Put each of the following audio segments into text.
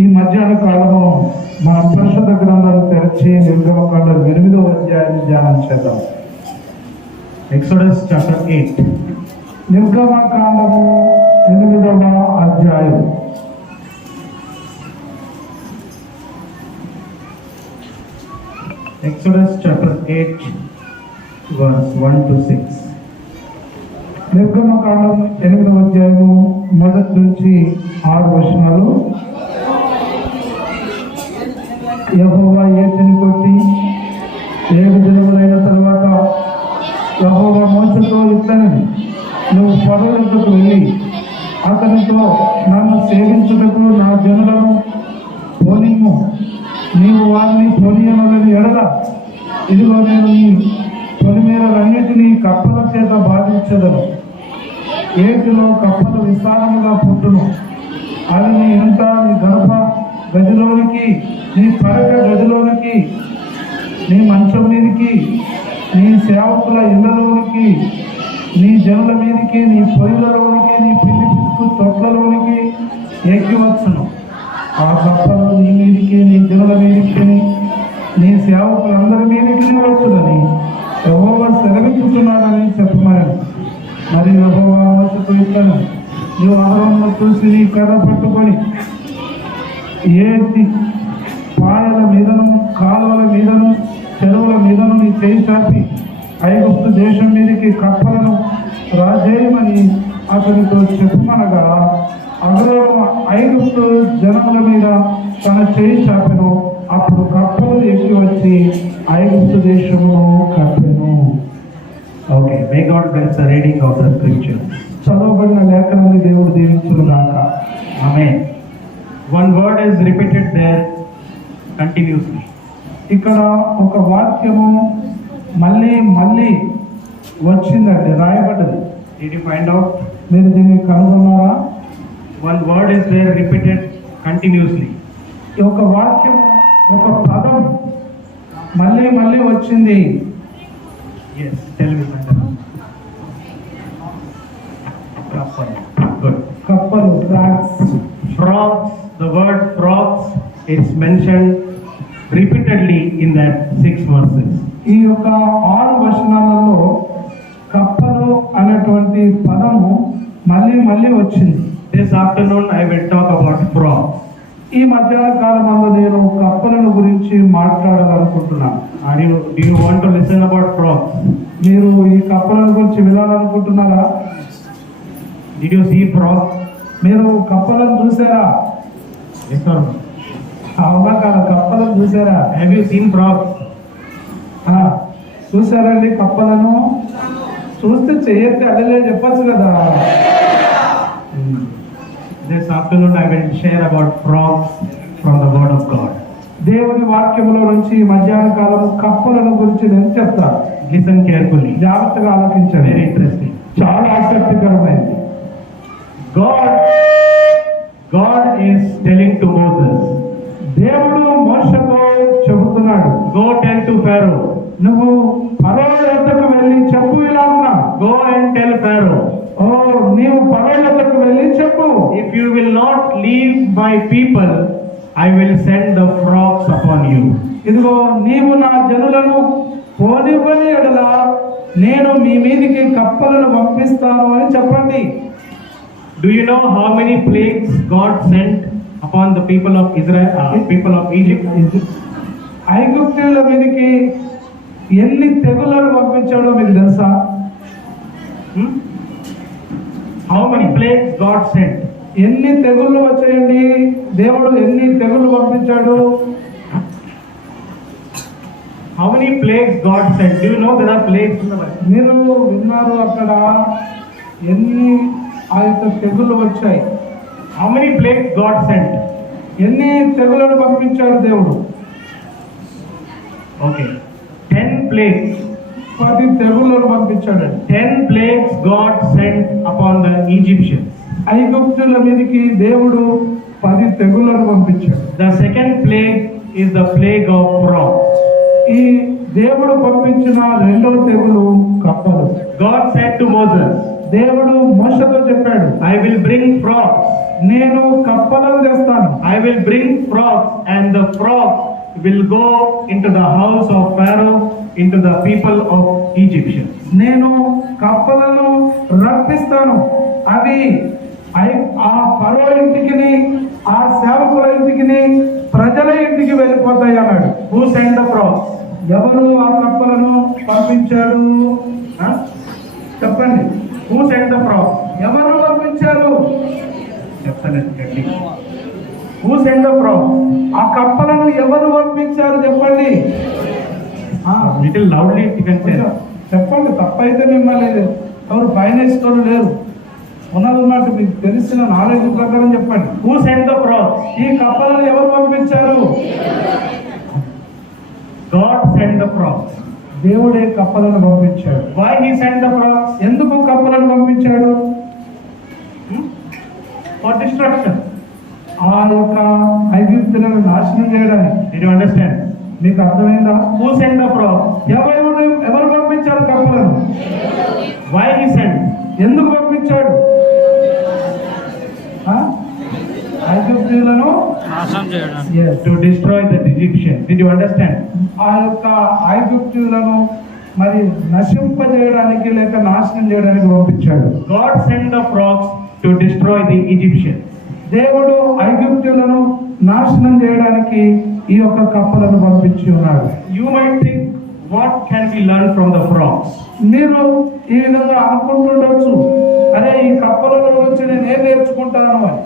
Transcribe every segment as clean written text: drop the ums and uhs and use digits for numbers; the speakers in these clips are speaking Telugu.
ఈ మధ్యాహ్న కాలము మనం పరిశుద్ధ గ్రంథాలు తెరచి నిర్గమకాండం 8వ అధ్యాయాన్ని ధ్యానం చేద్దాం. Exodus chapter 8. నిర్గమకాండము 8వ అధ్యాయం. Exodus chapter 8 verse 1 to 6. నిర్గమకాండం 8వ అధ్యాయము 1 నుంచి 6 వచనాలు. యెహోవా ఏటిని కొట్టి 7 దినములైన తరువాత యెహోవా మోషేతో ఇట్లనెను, నువ్వు ఫరో యొద్దకు వెళ్ళి అతనితో, నన్ను సేవించుటకు నా జనులను పోనిమ్ము. నీవు వారిని పోనీయనని ఎడల ఇదిగో నేను నీ పొలిమేరలన్నిటినీ కప్పల చేత బాధించదను. ఏటిలో కప్పలు విస్తారముగా పుట్టును. అవి నీ ఇంట, నీ గర్భ గదిలోనికి, నీ పడక గదిలోనికి, నీ మంచం మీదకి, నీ సేవకుల ఇళ్లలోనికి, నీ జనుల మీదకి, నీ పొయ్యిలలోనికి, నీ పిండి పిసుకు తొట్లలోనికి ఎక్కివచ్చును. ఆ కప్పలు నీ మీదకి, నీ జనుల మీదకి, నీ సేవకులందరి మీదకి వచ్చునని యెహోవా సెలవిస్తున్నాడని చెప్పమని. మరి యెహోవా మోషేతో ఇట్లనెను, నీవు అహరోనును చూసి నీ కర్ర పట్టుకొని ఏటి పాయల మీదను, కాలువల మీదను, చెరువుల మీదను నీ చేయి చాపి ఐగుప్తు దేశం మీదకి కప్పలను రాజేయమని అతనితో చెప్పమనగా, అహరోను ఐగుప్తు జనముల మీద తన చేయి చాపెను. అప్పుడు కప్పలు ఎక్కి వచ్చి ఐగుప్తు దేశమును కప్పెను. Okay, may God bless the reading of the scripture. చదవబడిన లేఖనాన్ని దేవుడు దీవించును గాక. Amen. One word is repeated there continuously. ఇక్కడ ఒక వాక్యము మళ్ళీ మళ్ళీ వచ్చిందండి, రాయబడ్డది. Did you find out? మీరు దీన్ని కనుగొన్నారా? One word is there repeated continuously. ఈ ఒక వాక్యము, ఒక పదం మళ్ళీ మళ్ళీ వచ్చింది. Yes, tell me. Good. కప్పలు, frogs. Frogs, the word frogs is mentioned repeatedly in that 6 verses. ఈ యొక్క 6 వచనాలలో కప్పలు అనేటువంటి పదము మళ్ళీ మళ్ళీ వచ్చింది. This afternoon I will talk about frogs. ఈ మధ్యాహ్న కాలమందు నేను కప్పలను గురించి మాట్లాడాలనుకుంటున్నాను. Do you want to listen about frogs? మీరు ఈ కప్పలను గురించి వినాలనుకుంటున్నారా? Did you see frogs? మీరు కప్పలను చూసారా? Yes or no? అవునా కాదు, కప్పలను చూసారా? Have you seen frogs? చూసారండి కప్పలను? చూస్తే చేయొచ్చు, అడలే చెప్పచ్చు కదా. This afternoon I will share about frogs from the word of God. దేవుని వాక్యములో నుంచి మధ్యాహ్న కాలం కప్పలను గురించి నేను చెప్తాను. Listen carefully. జాగ్రత్తగా ఆలోచించండి. Very interesting. చాలా ఆసక్తికరమైనది. God is telling to Moses, దేవుడు మోషేతో చెబుతున్నాడు, go tell to Pharaoh. నువ్వు ఫరో యొద్దకు వెళ్ళి చెప్పు ఇలాగునా. Go and tell Pharaoh. నీవు ఫరో యొద్దకు వెళ్ళి చెప్పు, If you will not leave my people, I will send the frogs upon you. ఇదిగో నీవు నా జనులను పోనివ్వని ఎడల నేను మీ మీదికి కప్పలను పంపిస్తాను అని చెప్పండి. Do you know how many plagues God sent upon the people of Israel, people of Egypt? ఐగుప్తీయుల మీదకి ఎన్ని తెగుళ్లను పంపించాడో మీకు తెలుసా? How many plagues God sent? ఎన్ని తెగుళ్ళు వచ్చాయండి? దేవుడు ఎన్ని తెగుళ్ళు పంపించాడు? How many plagues God sent? Do you know there are plagues in the Bible? మీరు విన్నారు అక్కడ ఎన్ని ఆ యొక్క తెగుళ్ళు వచ్చాయి? How many plagues God sent? ఎన్ని తెగులను పంపించాడు దేవుడు? Okay, 10 plagues. 10 తెగుళ్ళను పంపించాడు. 10 plagues God sent upon the Egyptians. ఐగుప్తుల మీదకి దేవుడు 10 తెగుళ్ళను పంపించాడు. The second plague is the plague of frogs. ఈ దేవుడు పంపించిన రెండవ తెగులు కప్పలు. God said to Moses, దేవుడు మోషేతో చెప్పాడు, I will bring frogs. నేను కప్పలను తెస్తాను. I will bring frogs, and the frogs will go into the house of Pharaoh, into the people of Egyptians. నేను కప్పలను రప్పిస్తాను. అవి ఆ ఫరో ఇంటికి, ఆ సేవకుల ఇంటికి, ప్రజల ఇంటికి వెళ్ళిపోతాయి అన్నాడు. Who sent the frogs? ఎవరు ఆ కప్పలను పంపించారు? చెప్పండి. Who sent the frogs? ఎవరు పంపించారు? చెప్తానండి. Who sent the frogs? ఆ కప్పలను ఎవరు పంపించారు చెప్పండి. Little loudly you can say. చెప్పండి. తప్పైతే మిమ్మల్ని ఎవరు పైన ఇష్టం లేరు. ఉన్నట్టు మీకు తెలిసిన నాలెడ్జ్ ప్రకారం చెప్పండి. Who sent the frogs? ఈ కప్పలను ఎవరు పంపించారు? God sent the frogs. దేవుడే కప్పలను పంపించాడు. Why he sent the frogs? ఎందుకు కప్పలను పంపించాడు? For destruction. ఆ యొక్క ఐగుప్తులను నాశనం చేయడానికి. Did you understand? మీకు అర్థమైందా? Who sent the frogs? ఎవరు పంపించారు కప్పలను? Why he sent? ఎందుకు పంపించాడు? ఐగుప్తులను నాశనం చేయడానికి. Yes. To destroy the Egyptians. Did you understand? ఆ యొక్క ఐగుప్తులను మరి నశింపజేయడానికి లేక నాశనం చేయడానికి పంపించాడు. God sent the frogs to destroy the Egyptians. దేవుడు ఐగుప్తులను నాశనం చేయడానికి ఈ యొక్క కప్పలను పంపించి ఉన్నాడు. You might think, what can we learn from the frogs? మీరు ఈ విధంగా అనుకుంటుండొచ్చు, అరే ఈ కప్పలలో నుంచి నేను ఏం నేర్చుకుంటాను అని.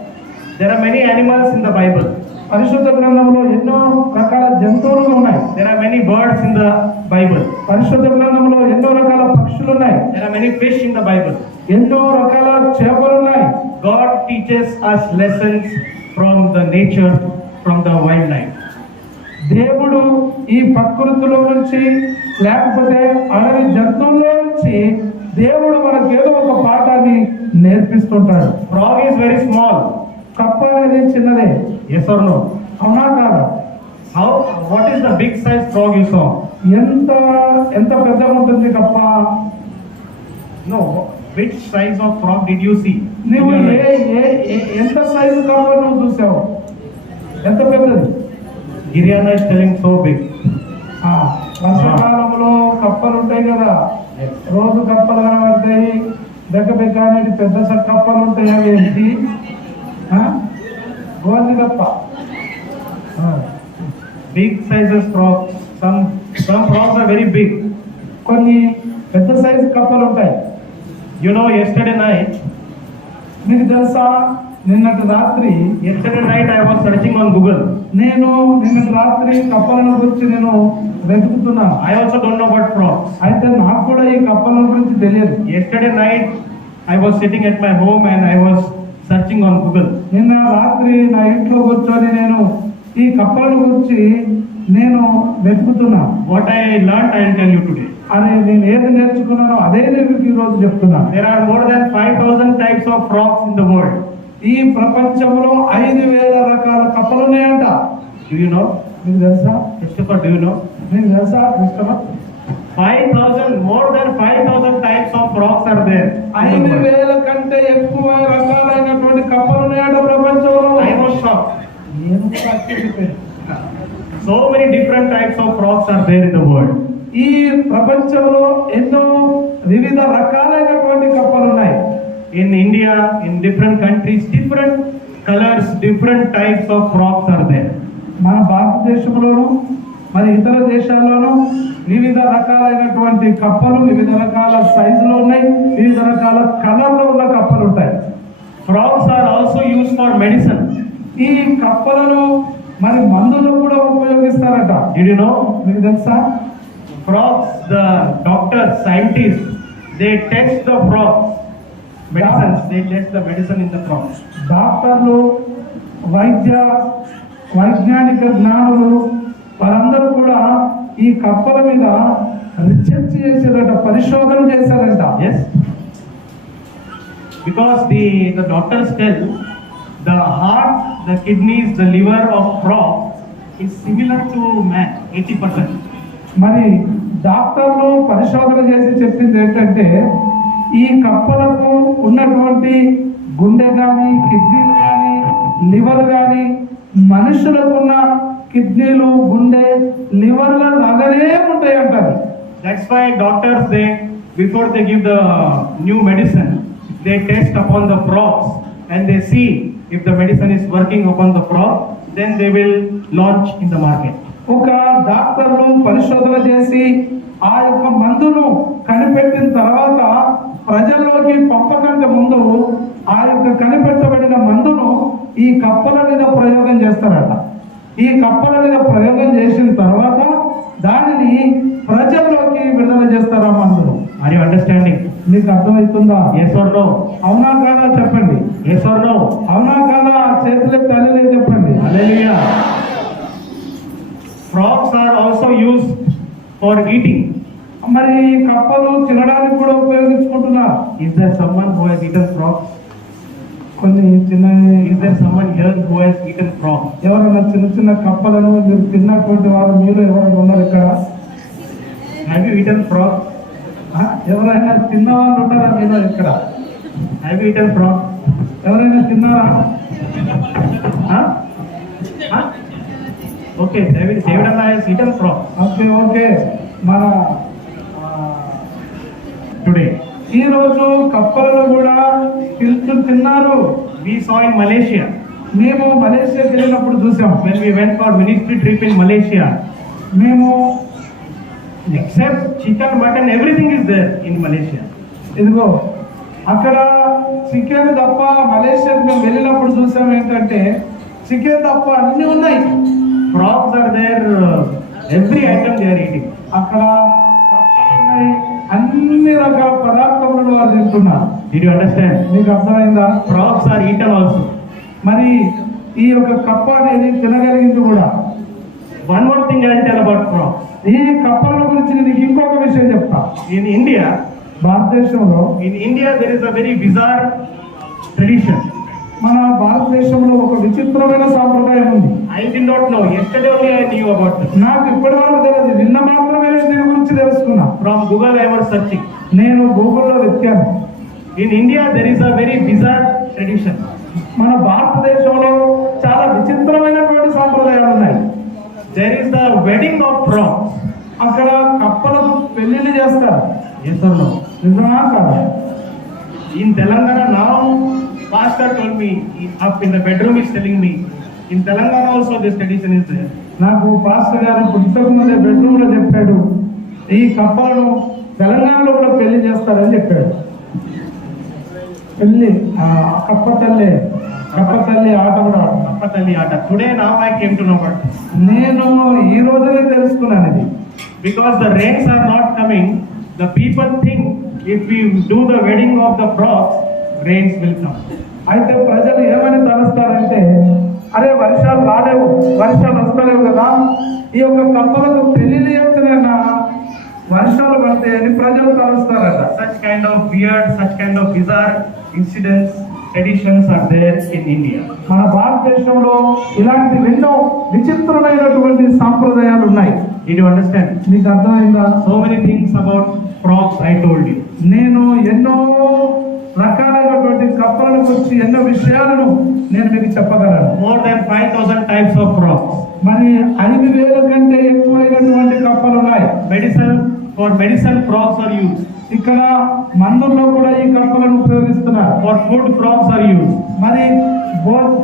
There are many animals in the Bible. పరిశుద్ధ గ్రంథంలో ఎన్నో రకాల జంతువులు ఉన్నాయి. There are many birds in the Bible. పరిశుద్ధ గ్రంథంలో ఎన్నో రకాల పక్షులు ఉన్నాయి. There are many fish in the Bible. ఎన్నో రకాల చేపలు ఉన్నాయి. God teaches us lessons from the nature, from the wildlife. దేవుడు ఈ ప్రకృతిలో నుంచి లేకపోతే అడవి జంతువుల్లో నుంచి దేవుడు మనకేదో ఒక పాఠాన్ని నేర్పిస్తుంటాడు. Frog is very small. కప్ప అనేది చిన్నదే. Yes or no? అవునా కాదా? What is the big size frog you saw? ఎంత పెద్దగా ఉంటుంది కప్ప? No. Which size of frog did you see? నువ్వు ఎంత సైజు కప్ప నువ్వు చూసావు? ఎంత పెద్దది? Giriana is telling so big. వర్షాకాలంలో కప్పలు ఉంటాయి కదా, రోజు కప్పలు కనబడతాయి. దగ్గర అనేది పెద్ద కప్పలు ఉంటాయి. అవి ఏంటి? గోల్డ్ కప్ప. Big sizes frogs. Some frogs are very big. కొన్ని పెద్ద సైజు కప్పలు ఉంటాయి. You know, yesterday night మీకు తెలుసా, నిన్నటి రాత్రి I was searching on Google. నేను నిన్నటి రాత్రి కప్పలను గురించి నేను వెతుకుతున్నాను. I also don't know about frogs. అయితే నాకు కూడా ఈ కప్పల గురించి తెలియదు. Yesterday night I was sitting at my home and I was searching on Google. నిన్న రాత్రి నా ఇంట్లో కూర్చొని నేను ఈ కప్పల గురించి నేను వెతుకుతున్నా. What I learned I will tell you today. అరే నేను ఏది నేర్చుకున్నానో అదే నేను ఈ రోజు చెప్తున్నాను. There are more than 5,000 types of frogs in the world. ఈ ప్రపంచంలో 5,000 రకాల కప్పలు ఉన్నాయంట. Do you know? మీకు తెలుసా? Christopher, do you know? మీకు తెలుసా? Christopher? 5,000, more than 5,000 types of frogs are there. 5,000 కంటే ఎక్కువ రకాలైనటువంటి కప్పలు ఉన్నాయంట ప్రపంచంలో. I was shocked. నేను సాక్షి. So many different types of frogs are there in the world. ఈ ప్రపంచంలో ఎన్నో వివిధ రకాలైనటువంటి కప్పలు ఉన్నాయి. In India, in different countries, different colors, different types of frogs are there. మన భారతదేశంలోను మరి ఇతర దేశాల్లోనూ వివిధ రకాలైనటువంటి కప్పలు వివిధ రకాల సైజులో ఉన్నాయి, వివిధ రకాల కలర్లో ఉన్న కప్పలు ఉంటాయి. Frogs are also used for medicine. ఈ కప్పలను మరి మందులు కూడా ఉపయోగిస్తారట. Did you know? మీకు తెలుసా? Frogs, the doctors, scientists, they test the frogs. Medicines, they test the medicine in the frogs. డాక్టర్లు, వైజ్ఞానిక జ్ఞానులు వారందరూ కూడా ఈ కప్పల మీద రీసెర్చ్ చేశారట, పరిశోధన చేశారట. Yes. Because the doctors tell the heart, the kidneys, the liver of frog is similar to man, 80%. మరి డాక్టర్లు పరిశోధన చేసి చెప్పింది ఏంటంటే ఈ కప్పలకు ఉన్నటువంటి గుండె కానీ కిడ్నీలు కానీ లివర్ కానీ మనుషులకున్న కిడ్నీలు గుండె లివర్ల లాగానే ఉంటాయి అంటారు. That's why doctors, before they give the new medicine, they test upon the frogs and they see if the medicine is working upon the frog, then they will launch in the market. ఒక డాక్టర్లు పరిశోధన చేసి ఆ యొక్క మందును కనిపెట్టిన తర్వాత ప్రజల్లోకి పంపకంటే ముందు ఆ యొక్క కనిపెట్టబడిన మందును ఈ కప్పల మీద ప్రయోగం చేస్తారట. ఈ కప్పల మీద ప్రయోగం చేసిన తర్వాత దానిని ప్రజల్లోకి విడుదల చేస్తారు ఆ మందును. Are you understanding? మీకు అర్థమవుతుందా? Yes or no? అవునా కాదా చెప్పండి. Yes or no? అవునా కాదా చేతులే తల్లిలే చెప్పండి. Hallelujah. Frogs are also used for eating. మరి కప్పలు తినడానికి కూడా ఉపయోగించుకుంటున్నారు. Is there someone who has eaten frogs? కొన్ని చిన్న Is there someone here who has eaten frogs? ఎవరైనా చిన్న చిన్న కప్పలను మీరు తిన్నటువంటి వారు మీరు ఎవరైనా ఉన్నారు ఇక్కడ? Have you eaten frogs? ఎవరైనా తిన్న వాళ్ళు ఉన్నారా మీరు ఇక్కడ? Have you eaten frogs? ఎవరైనా తిన్నారా? Huh? Huh? Okay, David Anna has eaten frogs okay మన today. ఈ రోజు కప్పలను కూడా తిన్నారు. We saw in Malaysia. మేము మలేషియాకి వెళ్ళినప్పుడు చూసాం. When we went for ministry trip in Malaysia, మేము except chicken, mutton, everything is there in Malaysia. ఇదిగో అక్కడ చికెన్ తప్ప మలేషియాకి మేము వెళ్ళినప్పుడు చూసాం ఏంటంటే చికెన్ తప్ప అన్ని ఉన్నాయి. Frogs are there, every item they are eating. అక్కడ కప్పలు ఉన్నాయి, అన్ని రకాల పదార్థములను వారు తింటున్నారు. Did you understand? మీకు అర్థమైందా? Frogs are eaten also. మరి ఈ యొక్క కప్ప అనేది తినగలిగింది కూడా. One more thing I will tell about frogs. ఈ కప్పల గురించి నేను ఇంకొక విషయం చెప్తా. In India, భారతదేశంలో there is a very bizarre tradition. మన భారతదేశంలో ఒక విచిత్రమైన సాంప్రదాయం ఉంది. I did not know. Yesterday only I knew about it. నాకు ఇప్పటి వరకు తెలియదు, నిన్న మాత్రమే దీని గురించి తెలుసుకున్నా. From Google I was searching. నేను గూగుల్లో వెతికాను. In India there is a very bizarre tradition. మన భారతదేశంలో చాలా విచిత్రమైనటువంటి సాంప్రదాయాలు ఉన్నాయి. There is the wedding of frogs. అక్కడ కప్పలకు పెళ్లిళ్ళు చేస్తారు. Yes or no? నిజమా కాదా? In Telangana now, pastor told me, up in the bedroom is telling me, in Telangana also this tradition is there. నాకు పాస్టర్ గారు ఇంతకు ముందే బెడ్రూమ్ లో చెప్పాడు, ఈ కప్పలను తెలంగాణలో కూడా పెళ్లి చేస్తారని చెప్పాడు. పెళ్లి కప్ప తల్లి ఆట కూడా Kapatali Ata. Today now I came to know about it. నేను ఈ రోజునే తెలుసుకున్నాను ఇది. Because the rains are not coming, the people think if we do the wedding of the frogs, rains will come. అయితే ప్రజలు ఏమని తలుస్తారంటే, అరే వర్షాలు రాలేవు, వర్షాలు వస్తలేవు కదా, ఈ యొక్క కప్పలకు పెళ్లిళ్ళు చేస్తున్నా వర్షాలు పడతాయని ప్రజలు తలుస్తారట. Such kind of weird, such kind of bizarre incidents, traditions are there in India. మన భారతదేశంలో ఇలాంటి ఎన్నో విచిత్రమైనటువంటి సాంప్రదాయాలు ఉన్నాయి. Did you understand? మీకు అర్థమైందా? So many things about frogs I told you. నేను ఎన్నో రకాలైనటువంటి కప్పలను గురించి ఎన్నో విషయాలను నేను మీకు చెప్పగలను. More than 5,000 types of frogs. మరి 5,000 కంటే ఎక్కువైనటువంటి కప్పలు ఉన్నాయి. For medicine frogs are used. ఇక్కడ మందుల్లో కూడా ఈ కప్పలను ఉపయోగిస్తున్నారు. For food frogs are used. మరి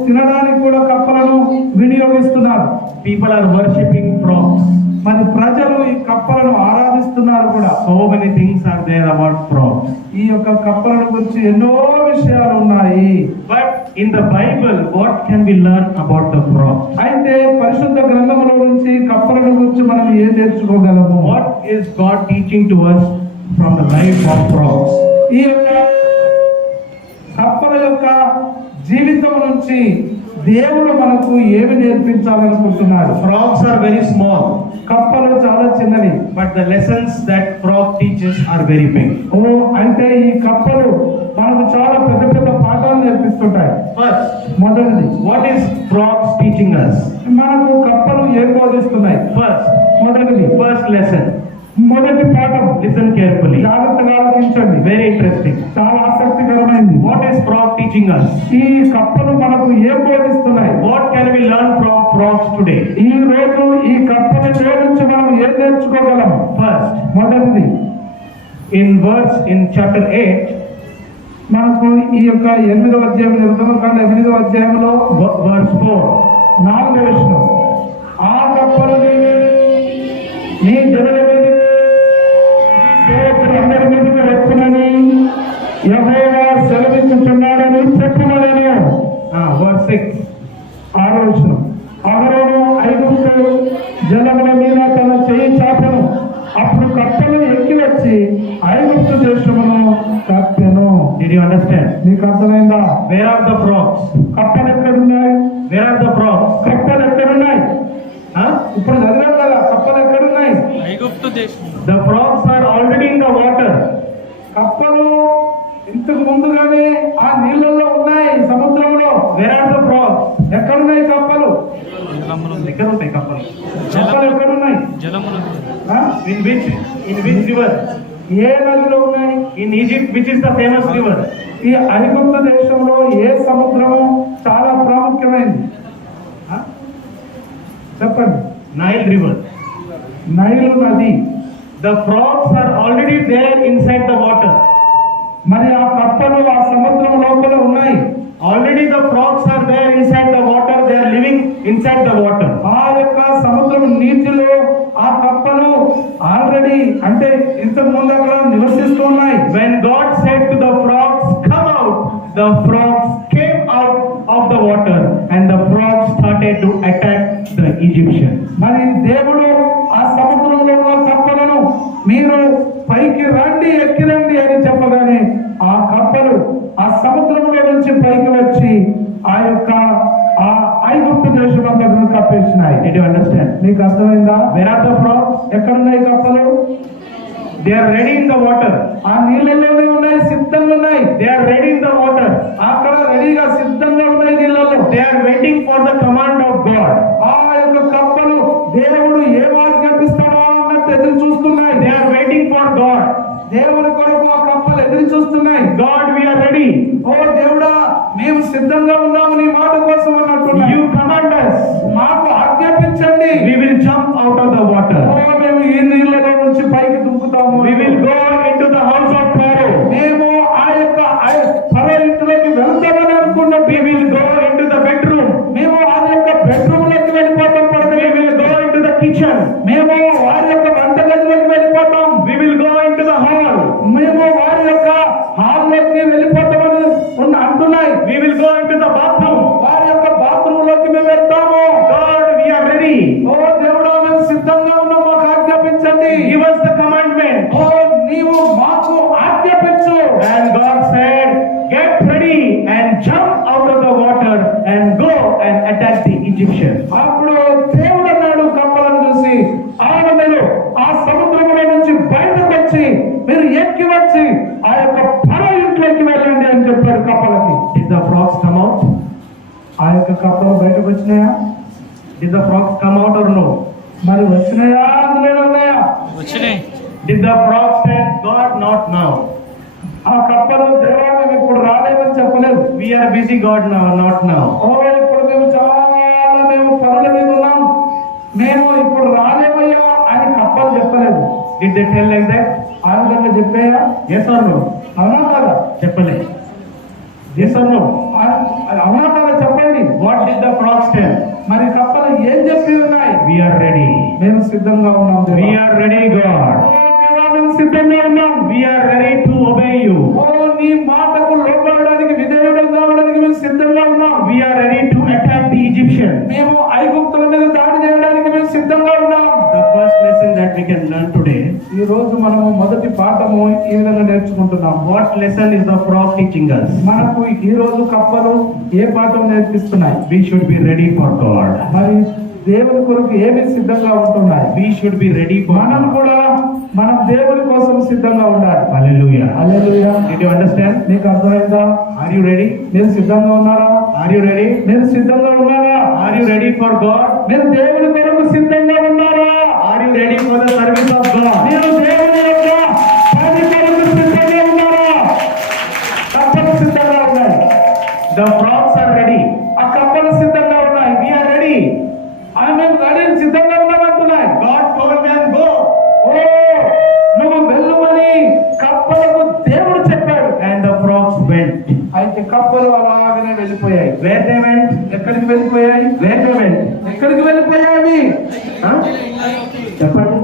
తినడానికి కూడా కప్పలను వినియోగిస్తున్నారు. People are worshipping frogs. మరి ప్రజలు ఈ కప్పలను ఆరాధిస్తున్నారు కూడా. So many things are there about frogs. ఈ యొక్క కప్పలను గురించి ఎన్నో విషయాలు ఉన్నాయి. But in the Bible, what can we learn about the frogs? అయితే పరిశుద్ధ గ్రంథములో నుంచి కప్పలను గురించి మనం ఏం నేర్చుకోగలము? What is God teaching to us from the life of frogs? ఈ యొక్క కప్పల యొక్క జీవితం నుంచి దేవుడు మనకు ఏమి నేర్పించాలనుకుంటున్నాడు? Frogs are very small, కప్పలు చాలా చిన్నవి, but the lessons that frog teaches are very big. అయితే ఈ కప్పలు మనకు చాలా పెద్ద పెద్ద పాఠాలు నేర్పిస్తుంటాయి. First, మొదటిది, what is frogs teaching us? మనకు కప్పలు ఏం బోధిస్తున్నాయి? First lesson. మొదటి పాఠం, Listen carefully. జాగ్రత్తగా ఆలోచించండి. Very interesting. చాలా ఆసక్తికరమైంది. What is frog teaching us? ఈ కప్పలు మనకు ఏం బోధిస్తున్నాయి? frogs today? ఈ రోజు ఈ కప్పల నుంచి మనం ఏం నేర్చుకోగలం? First, మొదటిది in chapter 8, మనకు ఈ యొక్క 8వ అధ్యాయం నిర్గమకాండ 8వ అధ్యాయంలో verse 4. 4వ వచనం, ఆ కప్పలు నీ జనుల మీదకి సేవకులందరి మీదకి వచ్చునని యెహోవా సెలవిచ్చుచున్నాడని చెప్పుమనెను. Verse 6. 6వ వచనం, అహరోను ఐగుప్తు జలముల మీద తన చేయి చాపెను, అప్పుడు కప్పలు ఎక్కి వచ్చి ఐగుప్తు దేశమును కప్పెను. Did you understand? మీకు అర్థమైందా? Where are the frogs? కప్పలు ఎక్కడున్నాయి? Where are the frogs? కప్పలు ఎక్కడున్నాయి? ఇప్పుడు చదివాం కదా, కప్పలు ఎక్కడున్నాయి? ఐగుప్తు దేశం. The frogs are already in the water. కప్పలు ఇంతకు ముందుగానే ఆ నీళ్ళల్లో ఉన్నాయి, సముద్రంలో. Where are the frogs? ఎక్కడున్నాయి కప్పలు? జలములు. ఎక్కడ ఉంటాయి కప్పలు? కప్పలు ఎక్కడున్నాయి? జలములు. ఆ? In which river? ఏ నదిలో ఉన్నాయి? In Egypt, which is the famous river? ఈ ఐగుప్తు దేశంలో ఏ సముద్రము చాలా ప్రాముఖ్యమైనది? ఆ? చెప్పండి. Nile river. నైలు నది. The frogs are already there inside the water. మరి ఆ కప్పలు ఆ సముద్రం లోపల ఉన్నాయి. Already the frogs are there inside the water. They are living inside the water. ఆ యొక్క సముద్రం నీటిలో ఆ కప్పలు ఆల్రెడీ అంటే ఇంతకు ముందు అక్కడ నివసిస్తూ ఉన్నాయి. When God said to the frogs, "Come out," the frogs came out of the water, and the frogs started to attack the Egyptians. మరి దేవుడు ఆ సముద్రంలో ఉన్న కప్పలను మీరు పైకి రండి, ఎక్కి రండి అని చెప్పగానే ఆ కప్పలు ఆ సముద్రంలో నుంచి పైకి వచ్చి ఆ యొక్క ఆ ఐగుప్తు దేశం అంతటిని కప్పేసినాయి. Did you understand? మీకు అర్థమైందా? Where are the frogs? ఎక్కడున్నాయి కప్పలు? They are ready in the water. ఆ నీళ్ళలోనే ఉన్నాయి, సిద్ధంగా ఉన్నాయి. They are ready in the water. అక్కడ రెడీగా సిద్ధంగా ఉన్నాయి నీళ్ళలో. They are waiting for the command of God. ఆ యొక్క కప్పలు దేవుడు ఏం ఆజ్ఞాపిస్తాడో అన్నట్టు ఎదురు చూస్తున్నాయి. They are waiting for God. దేవుని కొరకు ఆ కప్పలు ఎదురు చూస్తున్నాయి. God, we are ready. ఓ దేవుడా, మేము సిద్ధంగా ఉన్నాము నీ మాట కోసం అన్నట్టున్నాయి. You command us. మాకు ఆజ్ఞాపించండి. We will jump out of the water. ఓ మేము ఈ నీళ్ళలో నుంచి పైకి దుంకుతాము. We will go into the house of Pharaoh. మేము ఆ యొక్క ఫరో ఇంటిలోకి వెళ్తామని అనుకున్నట్టు. We will go into the bedroom. మేము వారి యొక్క బెడ్రూమ్ లోకి వెళ్ళిపోతాం. We will go into the kitchen. మేము వారి యొక్క వంటగదిలోకి వెళ్ళిపోతాం. We will go into the hall. మేము వారి యొక్క హాల్లోకి వెళ్ళిపోతామని అంటున్నాయి. We will go into the bathroom. వారి యొక్క బాత్రూమ్ లోకి మేము వెళ్తాము. God, we are ready. ఓ దేవుడా, మేము సిద్ధంగా ఉన్నాం, మాకు ఆజ్ఞాపించండి. Give us the commandment. ఓ నీవు మాకు ఆజ్ఞాపించు. And God said, "Get ready and jump out of the water and go and attack the Egyptians." అప్పుడు దేవుడు అన్నాడు కప్పలను చూసి, ఆనందలు ఆ సముద్రంలో నుంచి బయటకు వచ్చి మీరు ఎక్కి వచ్చి ఆ యొక్క ఫరో ఇంట్లోకి వెళ్ళండి అని చెప్పాడు కప్పలకి. Did the frogs come out? ఆ యొక్క కప్పలు బయటకు వచ్చినాయా? Did the frogs come out or no? మరి వచ్చినాయా, అందులో ఉన్నాయా? వచ్చినాయి. Did the frogs say, "God, not now"? ఆ కప్పలు దేవా మేము ఇప్పుడు రాలేమని చెప్పలేదు. We are busy, God, now, not now. ఓ ఇప్పుడు మేము చాలా పనుల మీద ఉన్నాం, మేము ఇప్పుడు రాలేమయ్యా అని కప్పలు చెప్పలేదు. Did they tell like that? ఆ విధంగా చెప్పాయా? Yes or no? అవునా కదా? చెప్పలే. Yes or no? అవునా కదా చెప్పండి. What did the frogs tell? మరి కప్పలు ఏం చెప్పి ఉన్నాయి? We are ready. మేము సిద్ధంగా ఉన్నాం దేవా. We are ready, God. ఓ దేవా, మేము సిద్ధంగా ఉన్నాం. We are ready to obey you. ఓ నీ మాటకు లోబడడానికి, విధేయుడు కావడానికి మేము సిద్ధంగా ఉన్నాం. We are ready to attack the Egyptians. మేము ఐగుప్తుల మీద దాడి చేయడానికి మేము సిద్ధంగా ఉన్నాం. The first lesson that we can learn today. ఈ రోజు మనము మొదటి పాఠము ఈ విధంగా నేర్చుకుంటున్నాం. What lesson is the frog teaching us? మనకు ఈ రోజు కప్పలు ఏ పాఠం నేర్పిస్తున్నాయి? We should be ready for God. మరి దేవుని కొరకు ఏమి సిద్ధంగా ఉంటున్నాయి? We should be ready for మనం God. కూడా మనం దేవుని కోసం సిద్ధంగా ఉండాలి. Hallelujah. Hallelujah. Did you understand? మీకు అర్థమైందా? Are you ready? మీరు సిద్ధంగా ఉన్నారా? Are you ready? మీరు సిద్ధంగా ఉన్నారా? Are you ready for God? మీరు దేవుని కొరకు సిద్ధంగా ఉన్నారా? Are you ready for the service of God? మీరు దేవుని యొక్క పని కొరకు సిద్ధంగా ఉన్నారా? కప్పలు సిద్ధంగా ఉన్నాయి. The frogs are ready. ఆ కప్పలు సిద్ధంగా ఉన్నాయి. We are ready. Where they went? ఎక్కడికి వెళ్ళిపోయాయి? Where they went? ఎక్కడికి వెళ్ళిపోయాయి? Huh? చెప్పండి.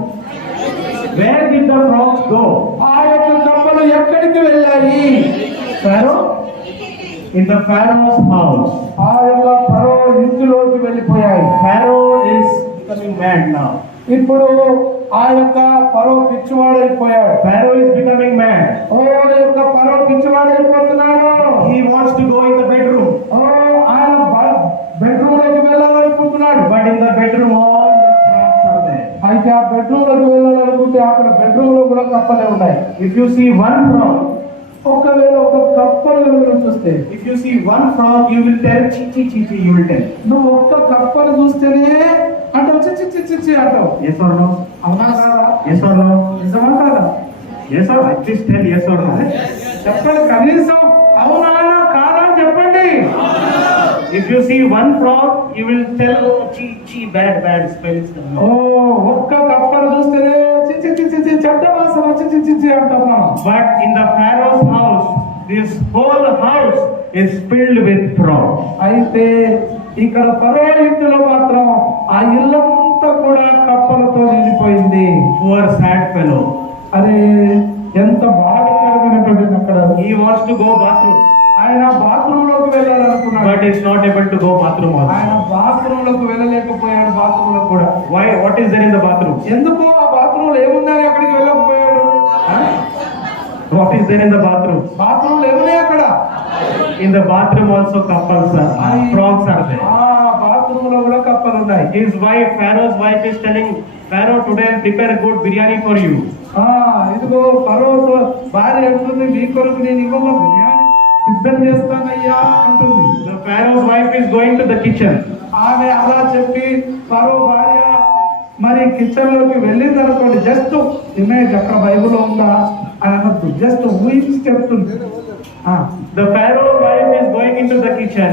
Where did the frogs go? ఆ యొక్క కప్పలు ఎక్కడికి వెళ్ళాయి? Pharaoh? In the Pharaoh's house. ఆ యొక్క ఫరో ఇంటిలోకి వెళ్ళిపోయాయి. Pharaoh is becoming mad now. ఇప్పుడు ఆ యొక్క ఫరో పిచ్చివాడైపోయాడు. Pharaoh is becoming mad. ఓ యొక్క ఫరో పిచ్చివాడైపోతున్నాడు. He wants to go in the bedroom. ఓ ఆయన బెడ్రూమ్ లోకి వెళ్ళాలనుకుంటున్నాడు. But in the bedroom all the frogs are there. అయితే ఆ బెడ్రూమ్ లోకి వెళ్ళాలనుకుంటే అక్కడ బెడ్రూమ్ లో కూడా కప్పలే ఉన్నాయి. If you see one frog, ఒకవేళ ఒక కప్పను చూస్తే, if you see one frog, you will tell chi chi chi chi. You will tell. నువ్వు ఒక్క కప్పను చూస్తేనే అంటావు చిచ్చి చిచ్చి చి అంటావు. Yes or no? అవునా కాదా? Yes or no? నిజమా కాదా? Yes or no? At least tell yes or no. చెప్పండి, కనీసం అవునా కాదా అని చెప్పండి. If you see one frog, you will tell oh, chi chi bad bad smells. ఓ ఒక్క కప్పను చూస్తేనే చిచ్చి చిచ్చి చి చెడ్డ వాసన చిచ్చి చిచ్చి అంటాం మనం. But in the Pharaoh's house, this whole house is filled with frogs. అయితే ఇక్కడ ఫరో ఇంటిలో మాత్రం ఆ ఇల్లంతా కూడా కప్పలతో నిండిపోయింది. Poor sad fellow. అరే ఎంత బాధాకరమైనటువంటి అక్కడ. He wants to go bathroom, ఆయన బాత్రూమ్ లోకి వెళ్ళాలనుకున్నాడు. but is not able to go bathroom ఆయన also. బాత్రూమ్ లోకి వెళ్ళలేకపోయాడు. బాత్రూమ్ లో కూడా Why? What is there in the bathroom? ఎందుకు ఆ బాత్రూమ్ లో ఏముందని అక్కడికి వెళ్ళకపోయాడు? What is there in the bathroom? Bathroom లో ఏమున్నాయి అక్కడ? In the bathroom also couples are frogs are there. ఆ బాత్రూమ్ లో కూడా కప్పలు ఉన్నాయి. His wife, Pharaoh's wife, is telling Pharaoh, today I'll prepare good biryani for you. ఆ ఇదిగో ఫరోతో భార్య అంటుంది, మీ కొరకు నేను ఇవ్వగా బిర్యానీ సిద్ధం చేస్తానయ్యా అంటుంది. The Pharaoh's wife is going to the kitchen. ఆమె అలా చెప్పి ఫరో భార్య మరి కిచెన్ లోకి వెళ్ళింది అనుకోండి. జస్ట్ ఇమేజ్ అక్కడ బైబుల్లో ఉందా అని అనొద్దు, జస్ట్ ఊహించి చెప్తుంది. The Pharaoh's wife is going into the kitchen,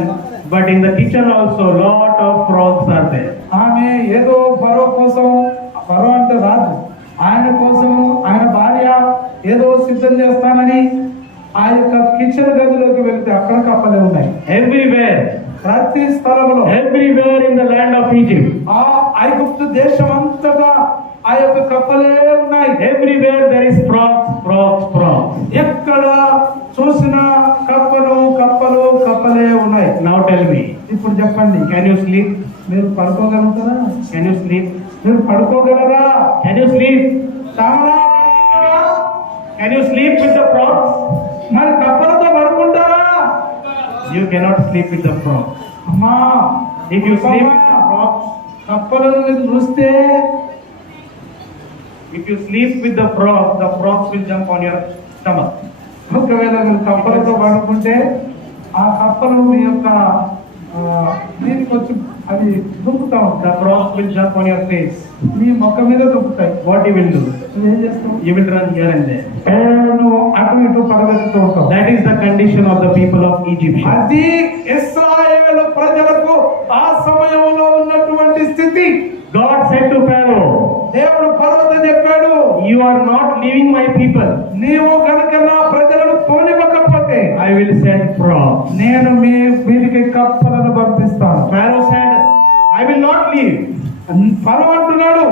but in the kitchen also lot of frogs are there. ఆమె ఏదో ఫరో కోసం, ఫరో అంటే రాజు, ఆయన కోసం ఆయన భార్య ఏదో సిద్ధం చేస్తానని ఆ యొక్క కిచెన్ గదిలోకి వెళ్తే అక్కడ కప్పలే ఉన్నాయి. Everywhere, ప్రతి స్థలంలో, everywhere in the land of Egypt, ఆ ఐగుప్తు దేశం అంతటా ఆ యొక్క కప్పలే ఉన్నాయి. everywhere there is frogs, frogs, frogs. ఎక్కడ చూసినా కప్పలు కప్పలు కప్పలే ఉన్నాయి. Now tell me, ఇప్పుడు చెప్పండి, can you sleep? మీరు పడుకోగలుగుతారా? Can you sleep? మీరు పడుకోగలరా? Can you sleep? చాలా Can you sleep with the frogs? మరి కప్పలతో పడుకుంటారా? You cannot sleep with the frogs. అమ్మా, If you sleep with the frogs, కప్పలను చూస్తే, if you sleep with the frogs will jump on your stomach. ఒకవేళ మీరు కప్పలతో పడుకుంటే ఆ కప్పలు మీ యొక్క దీనికి వచ్చి అది దుక్కుతా ఉంటాయి. The frogs will jump on your face. మీ మొక్క మీద దుక్కుతాయి. What you will do? నువ్వేం చేస్తావు? You will run here and there. నువ్వు అటు ఇటు పరిగెత్తుతూ ఉంటావు. That is the condition of the people of Egypt. అది ఇశ్రాయేలు ప్రజలకు ఆ సమయంలో ఉన్నటువంటి స్థితి. God said to Pharaoh, దేవుడు ఫరోతో చెప్పాడు, you are not leaving my people. నీవు కనుక నా ప్రజలను పోనివ్వకపోతే I will send frogs. నేను మీదికి కప్పలను పంపిస్తాను. Pharaoh said, I will not leave. ఫరో అంటున్నాడు,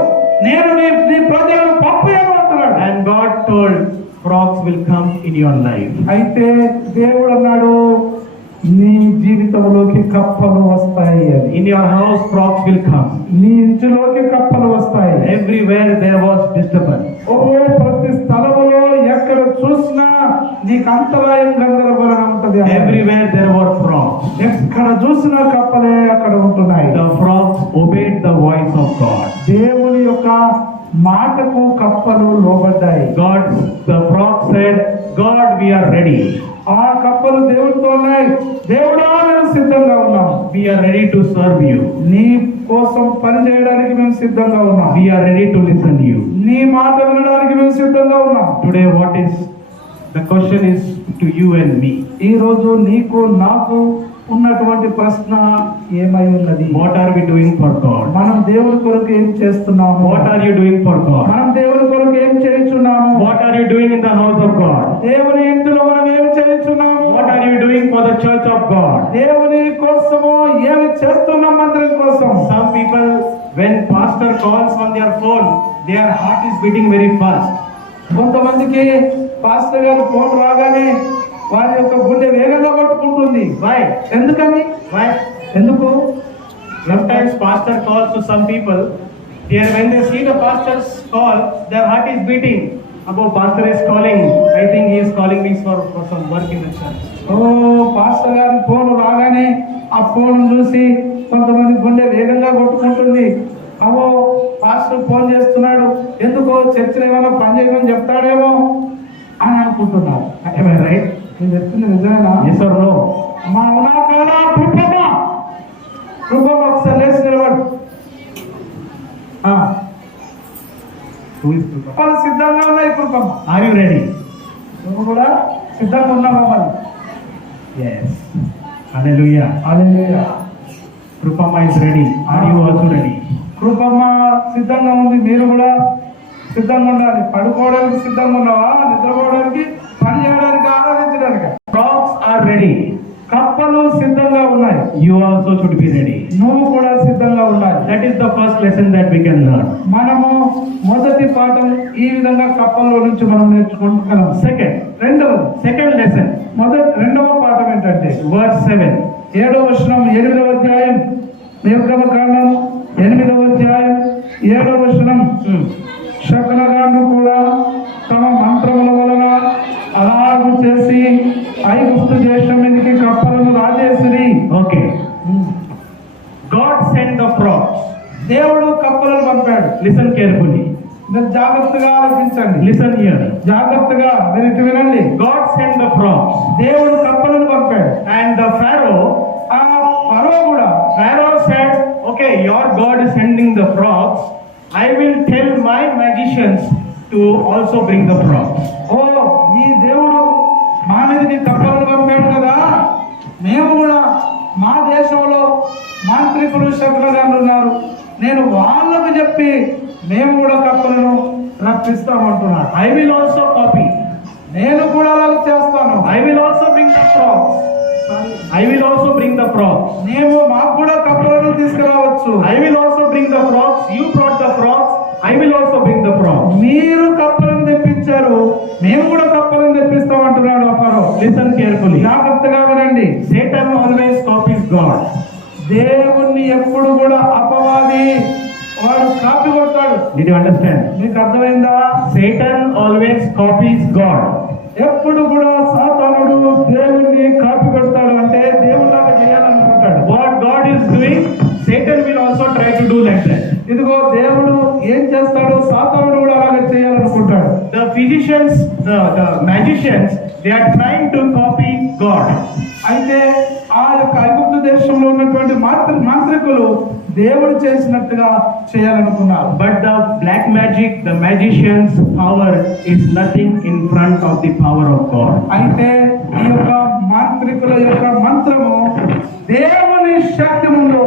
నేను నీ ప్రజలను పంపేయను అంటున్నాడు. And God told, frogs will come in your life. అయితే దేవుడు అన్నాడు, నీ జీవితంలోకి కప్పలు వస్తాయి అని. In your house, frogs will come. నీ ఇంటిలోకి కప్పలు వస్తాయి. Everywhere there was disturbance. ఓ ప్రతి స్థలములో ఎక్కడ చూసినా నీకు అంతరాయం గందరగోళంగా ఉంటది. Everywhere there were frogs. ఎక్కడ చూసినా కప్పలే అక్కడ ఉంటున్నాయి. The frogs obeyed the voice of God. దేవుని యొక్క మాటకు కప్పలు లోబడ్డాయి. The frog said, God, we are ready. ఆ కప్పలు దేవుడితో ఉన్నాయి, దేవుడా మేము సిద్ధంగా ఉన్నాం. We are ready to serve you. నీ కోసం పని చేయడానికి మేము సిద్ధంగా ఉన్నాం. We are ready to listen to you. నీ మాట వినడానికి మేము సిద్ధంగా ఉన్నాం. Today the question is to you and me. ఈ రోజు నీకు నాకు ఉన్నటువంటి ప్రశ్న ఏమై ఉన్నది? What are we doing for God? మనం దేవుని కొరకు ఏం చేస్తున్నాము? What are you doing for God? మనం దేవుని కొరకు ఏం చేయుచున్నాము? What are you doing in the house of God? దేవుని ఇంటిలో మనం ఏం చేయుచున్నాము? What are you doing for the church of God? దేవుని కోసము ఏమి చేస్తున్నాం? మందిరం కోసం. Some people, when pastor calls on their phone, their heart is beating very fast. కొంతమందికి పాస్టర్ గారు ఫోన్ రాగానే వారి యొక్క గుండె వేగంగా కొట్టుకుంటుంది. Why? ఎందుకని? Why? ఎందుకు? Sometimes pastor calls to some people. Here, when they see the pastor's call, their heart is beating. About pastor is calling. I think he is calling me for some work in the church. ఓ పాస్టర్ గారి ఫోన్ రాగానే ఆ ఫోన్ చూసి కొంతమంది గుండె వేగంగా కొట్టుకుంటుంది. అవో పాస్టర్ ఫోన్ చేస్తున్నాడు, ఎందుకో చర్చిలో ఏమైనా పని చేయమని చెప్తాడేమో అని అనుకుంటున్నారు. Am I right? నేను చెప్తుంది నిజమేనా? Yes or no? మా అవునా కాదా? కృపమా కృపమా ఒకసారి లేచి నిలబడు. Who is Krupa? వాళ్ళు సిద్ధంగా ఉన్నాయి. Krupamma Are you ready? నువ్వు కూడా సిద్ధంగా ఉన్నావా? మరి Yes. Hallelujah. Hallelujah. Krupama is ready. Are you also ready? Krupamma సిద్ధంగా ఉంది. మీరు కూడా సిద్ధంగా ఉండాలి. పడుకోవడానికి సిద్ధంగా ఉన్నావా? నిద్రపోవడానికి, పని చేయడానికి, ఆరాధించడానికి. Frogs are ready. కప్పలు సిద్ధంగా ఉన్నాయి. You also should be ready. నువ్వు కూడా సిద్ధంగా ఉండాలి. That is the first lesson that we can learn. మనము మొదటి పాఠం ఈ విధంగా కప్పల్లో నుంచి మనం నేర్చుకుంటున్నాం. Second lesson. రెండవ పాఠం ఏంటంటే Verse 7. 7వ వచనం 8వ అధ్యాయం నిర్గమకాండం 8వ అధ్యాయం 7వ వచనం. శకునగాండు కూడా తమ మంత్రముల వలన అలాగు చేసి ఐగుప్తు దేశం మీదకి కప్పలను రాజేసిరి. Okay. God sent the frogs. దేవుడు కప్పలను పంపాడు. Listen carefully. మీరు జాగ్రత్తగా ఆలోచించండి. Listen here. జాగ్రత్తగా మీరు ఇటు వినండి. God sent the frogs. దేవుడు కప్పలను పంపాడు. And the Pharaoh కూడా Pharaoh said, okay, your God is sending the frogs. I will tell my magicians to also bring the frogs. ఓ మీ దేవుడు మా మీదకి కప్పలను పంపాడు కదా, మేము కూడా మా దేశంలో మాంత్రికులు శకునగాండ్రు ఉన్నారు, నేను వాళ్ళకు చెప్పి మేము కూడా కప్పలను రప్పిస్తామంటున్నాడు. I will also copy. నేను కూడా అలా చేస్తాను. I will also bring the frogs. I will also bring the frogs. మేము మాకు కూడా కప్పలను తీసుకురావచ్చు. I will also bring the frogs. You brought the frogs. I will also bring the frogs. మీరు కప్పలను తెప్పించారు, మేము కూడా కప్పలను తెప్పిస్తాం అంటున్నాడు ఫరో. Listen carefully. జాగ్రత్తగా వినండి. Satan always copies God. దేవుణ్ణి ఎప్పుడు కూడా అపవాది వాడు కాపీ కొడతాడు. Did you understand? మీకు అర్థమైందా? Satan always copies God. ఎప్పుడు కూడా సాతానుడు దేవుణ్ణి కాపీ కొడతాడు, అంటే దేవుళ్ళగా చేయాలనుకుంటాడు. What God is doing, Satan will also try to do like that. ఇదిగో దేవుడు ఏం చేస్తాడో సాతానుడు కూడా అలాగే చేయాలనుకుంటాడు. The physicians, the magicians, they are trying to copy God. అయితే ఆ యొక్క ఐగుప్తు దేశంలో ఉన్నటువంటి మాంత్రికులు దేవుడు చేసినట్టుగా చేయాలనుకున్నారు. But the black magic, the magician's power is nothing in front of the power of God. అయితే ఈ యొక్క మాంత్రికుల యొక్క మంత్రము దేవుని శక్తి ముందు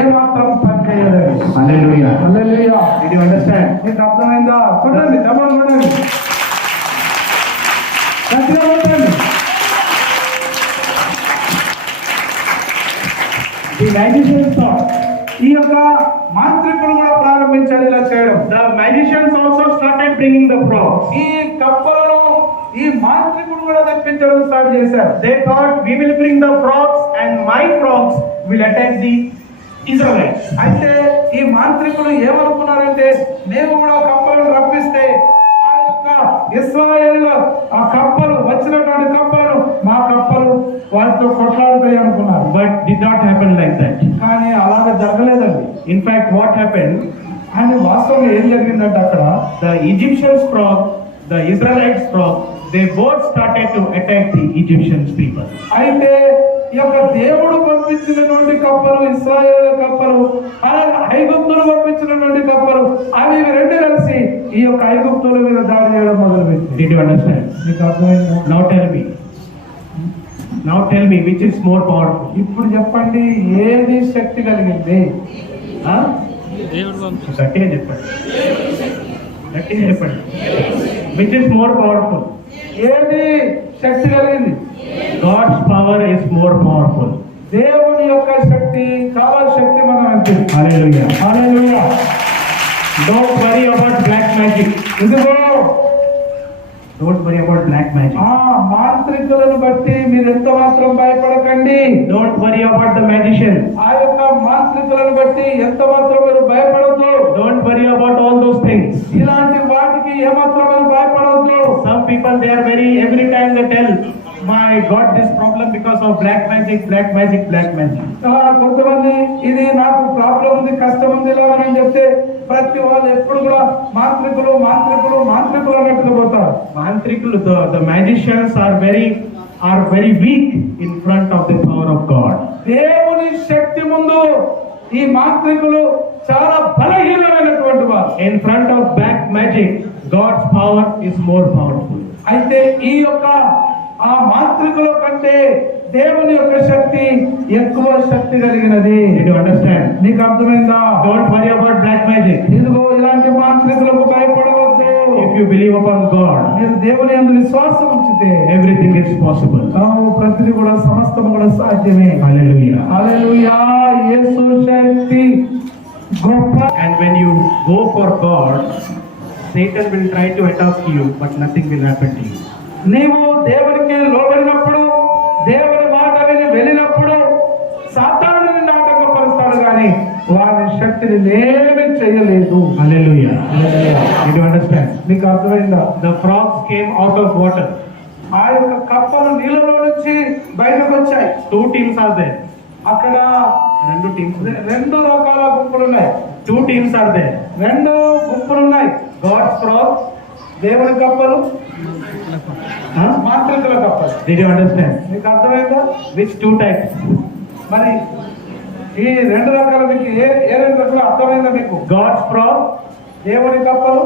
ఏమాత్రం పనిచేయలేదు. Hallelujah. Hallelujah. Did you understand? మీకు అర్థమైందా? చూడండి, డబల్ చూడండి, గట్టిగా కొట్టండి. The magicians thought. ఈ యొక్క మాంత్రికులు కూడా ప్రారంభించారు ఇలా చేయడం. The magicians also started bringing the frogs. ఈ కప్పలను ఈ మాంత్రికుడు కూడా తెప్పించడం స్టార్ట్ చేశారు. They thought, we will bring the frogs and my frogs will attack the Israelites. అయితే ఈ మాంత్రికులు ఏమనుకున్నారంటే, మేము కూడా కప్పలను రప్పిస్తే ఆ యొక్క ఇశ్రాయేలుల ఆ కప్పలు వచ్చినటువంటి కప్పలను మా కప్పలు వాటితో కొట్లాడుతాయి అనుకున్నారు. But did not happen like that. కానీ అలాగే జరగలేదండి. In fact, what happened? అని వాస్తవంగా ఏం జరిగిందంటే అక్కడ The Egyptians frog, the Israelites frog, they both started to attack the Egyptians people. అయితే ఈ యొక్క దేవుడు పంపించినటువంటి కప్పలు, ఇశ్రాయేలు కప్పలు, అలాగే ఐగుప్తులు పంపించినటువంటి కప్పలు, అవి రెండు కలిసి ఈ యొక్క ఐగుప్తుల మీద దాడి చేయడం మొదలుపెట్టింది. Did you understand? మీకు అర్థమైందా? Now tell me, Now tell me, which is more powerful? ఇప్పుడు చెప్పండి, ఏది శక్తి కలిగింది? Huh? దేవుడు పంపించాడు. గట్టిగా చెప్పండి. గట్టిగా చెప్పండి. Which is more powerful? ఏది శక్తి కలిగింది? God's power is more powerful. దేవుని యొక్క శక్తి చాలా శక్తివంతమైనది. Hallelujah. Hallelujah. Don't worry about black magic. ఇదిగో Don't worry about black magic. మాంత్రికులను బట్టి మీరు ఎంత మాత్రం భయపడకండి. Don't worry about the magician. ఆ యొక్క మాంత్రికులను బట్టి ఎంత మాత్రం మీరు భయపడద్దు. Don't worry about all those things. ఇలాంటి వాటికి ఏమాత్రం మీరు భయపడవద్దు. Some people, they are very, every time they tell, my got this problem because of black magic, black magic, black magic. కొంతమంది ఇది నాకు ప్రాబ్లం ఉంది, కష్టం ఉంది ఇలా అని చెప్తే ప్రతి వాళ్ళు ఎప్పుడు కూడా మాంత్రికులు మాంత్రికులు మాంత్రికులు అన్నట్టుగా పోతారు. Mantrikulu, the magicians are very weak in front of the power of God. దేవుని శక్తి ముందు ఈ మాంత్రికులు చాలా బలహీనమైనటువంటి వారు. In front of black magic, God's power is more powerful. అయితే ఈ యొక్క ఆ మాంత్రికుల కంటే దేవుని యొక్క శక్తి ఎక్కువ శక్తి కలిగినది. Did you understand? నీకు అర్థమైందా? Don't worry about black magic. ఇదిగో ఇలాంటి మాంత్రికులకు భయపడవద్దు. If you believe upon God, మీరు దేవుని యందు విశ్వాసం ఉంచితే everything is possible. ప్రతిదీ కూడా సమస్తం కూడా సాధ్యమే. Hallelujah. హల్లెలూయా. యేసు శక్తి గొప్ప. And when you go for God, Satan will try to attack you, but nothing will happen to you. నీవు దేవునికి లోబడినప్పుడు, దేవుని మాట విని వెళ్ళినప్పుడు సాతాను నిన్ను ఆటంకపరుస్తాడు కానీ వారి శక్తిని ఏమీ చేయలేదు. Hallelujah. Did you understand? మీకు అర్థమైందా? The frogs came out of water. ఆ యొక్క కప్పలు నీళ్ళలో నుంచి బయటకు వచ్చాయి. 2 teams are there. అక్కడ 2 teams. రెండు రకాల గుంపులు ఉన్నాయి. 2 teams are there. రెండు గుంపులు ఉన్నాయి. God's frogs. దేవుని కప్పలు, Huh? మాంత్రికుల కప్పలు. Did you understand? మీకు అర్థమైందా? Which 2 types? మరి ఈ రెండు రకాలు మీకు ఏ రెండు రకాలు అర్థమైందా? మీకు God's frog, దేవుని కప్పలు,